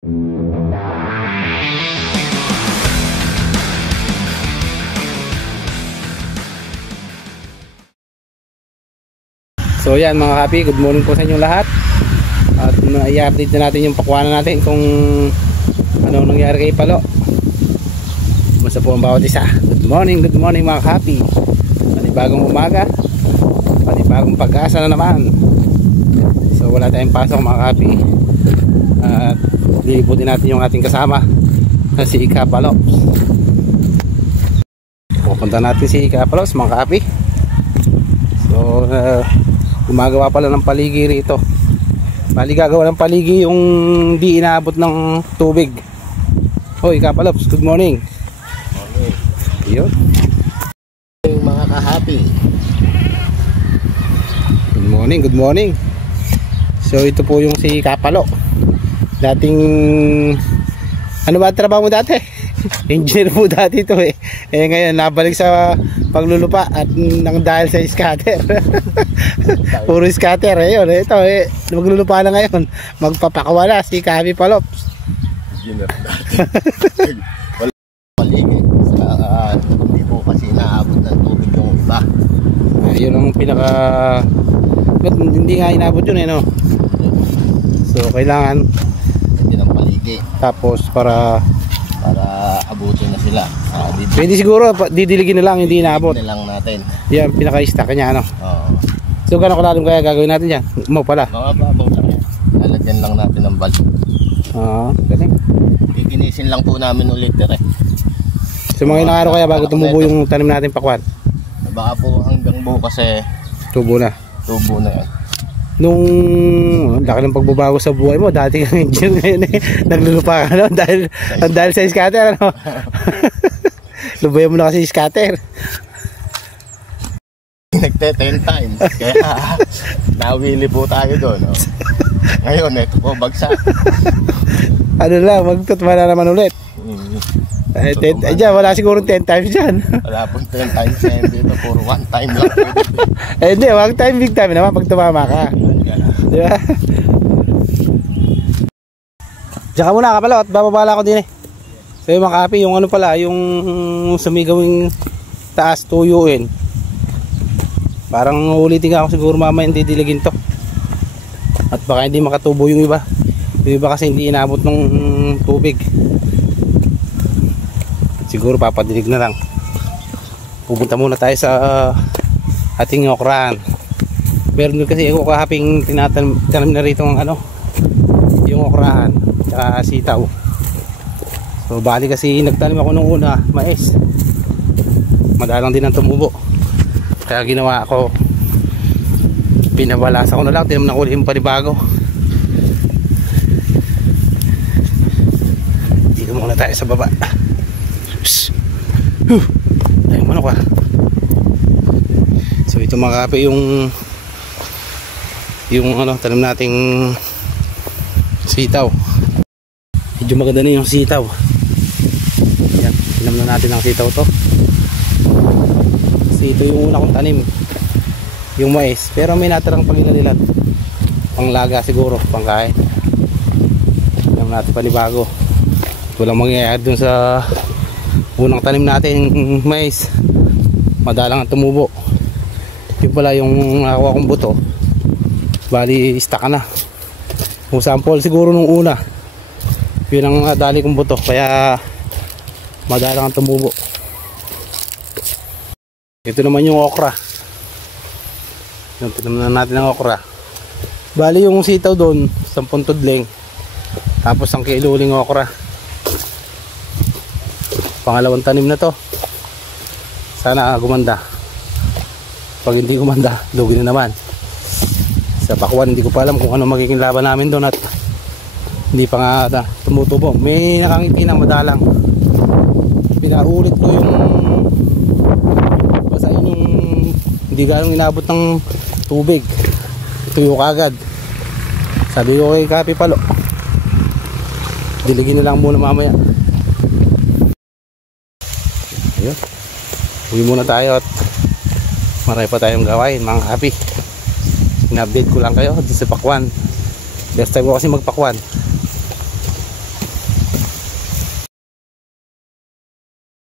So yan mga kapi, good morning po sa inyong lahat. At i-update na natin yung pakwanan natin kung ano nangyari kay Palo. Basta po ang bawat isa. Good morning mga kapi. Panibagong umaga, panibagong pag-asa na naman. So wala tayong pasok mga kapi. At liliputin natin yung ating kasama na si Ika Palops. Pupunta natin si Ika Palops mga kapi. So gumagawa pala ng paligi rito. Bali gagawa ng paligi yung di inaabot ng tubig. Hoy Kapalops, good morning. Morning. Yun. Mga kahapi. Good morning. So ito po yung si Kapalo. Dating ano ba trabaho mo dati? Engineer po dati ito eh. Eh ngayon nabalik sa paglulupa at nang dahil sa scatter. Puro scatter eh yun. Ito eh maglulupa na ngayon. Magpapakawala si Kapi Palops. Engineer dati. Wala paligid. Hindi po kasi naabot ng tubig yung iba. Yun ang pinaka hindi nga inabot yun eh no. So kailangan hindi ng paligid. Tapos para abutin na sila. Pwede siguro didiligin na lang, hindi inaabot. Na lang natin. Yan pinaka-stack niya ano. Oo. So gano'ng kalalim kaya gagawin natin yan? Mo pala. Mga babaw lang yan. Lalagyan lang natin ng bal. Galing. Kikinisin lang po namin ulit eh. So mga ilang araw kaya bago tumubo yung tanim natin pakwan? Baka po hanggang bukas eh. Tubo na. Tubo na yan. Nung laki ng pagbabago sa buhay mo, dati kang engineer ngayon eh, naglulupa ka no? dahil sa scatter ano? Lubayan mo na kasi scatter. Nagte 10 times kaya nawili po tayo doon no? Ngayon ito po bagsak. Ano lang, magtutma na naman ulit. Dyan, wala siguro 10 times dyan. Wala pong 10 times yan dito, puro 1 time lang. Hindi, wag time big time naman pag tumama ka. Diba? Diyan ka muna Kapalo at bababala ko din eh. So yung mga kapi, yung ano pala, yung sumigawing taas tuyuin. Parang ulitin ako siguro mamaya hindi diligin to. At baka hindi makatubo yung iba. Yung iba kasi hindi inabot ng tubig. Siguro papadilig na lang. Pupunta muna tayo sa ating okrahan. Meron kasi ako kahaping tinatanam na rito ng ano, yung okrahan tsaka sitaw. So bali kasi nagtanim ako nung una mais. Madalang din ang tumubo. Kaya ginawa ako, pinabalasa ko na lang, tinam na ko yung panibago. Dito muna tayo sa baba. Ayun mo na ka. So ito mga kape yung ano, tanim nating sitaw. Medyo maganda na yung sitaw. Yan, tinam na natin ang sitaw to. Kasi ito yung una kong tanim, yung mais. Pero may natirang pag-inalilan, panglaga siguro, pangkain. Tinam natin panibago. Walang mangyayari dun sa unang tanim natin mais. Madalang ang tumubo. Yung pala yung nakakuha kong buto, bali stack na. Kung sample siguro nung una, yun ang dali kong buto, kaya madalang ang tumubo. Ito naman yung okra. Yung tinamnan natin ng okra. Bali yung sitaw doon 10 tudling, tapos ang kiluling okra. Pangalawang tanim na to. Sana gumanda. Pag hindi gumanda, lugi na naman. Sa pakwan, hindi ko pa alam kung ano magiging laban namin doon at hindi pa nga tumutubo. May nakangiti ng madalang. Pinaulit ko yung basta yung hindi ganong inabot ng tubig. Tuyo kagad. Sabi ko kay Kapi Palo, diligin na lang muna mamaya. Ayun, uwi muna tayo at marami pa tayong gawain mga kapi. In-update ko lang kayo dito sa pakwan. First time ko kasi magpakwan.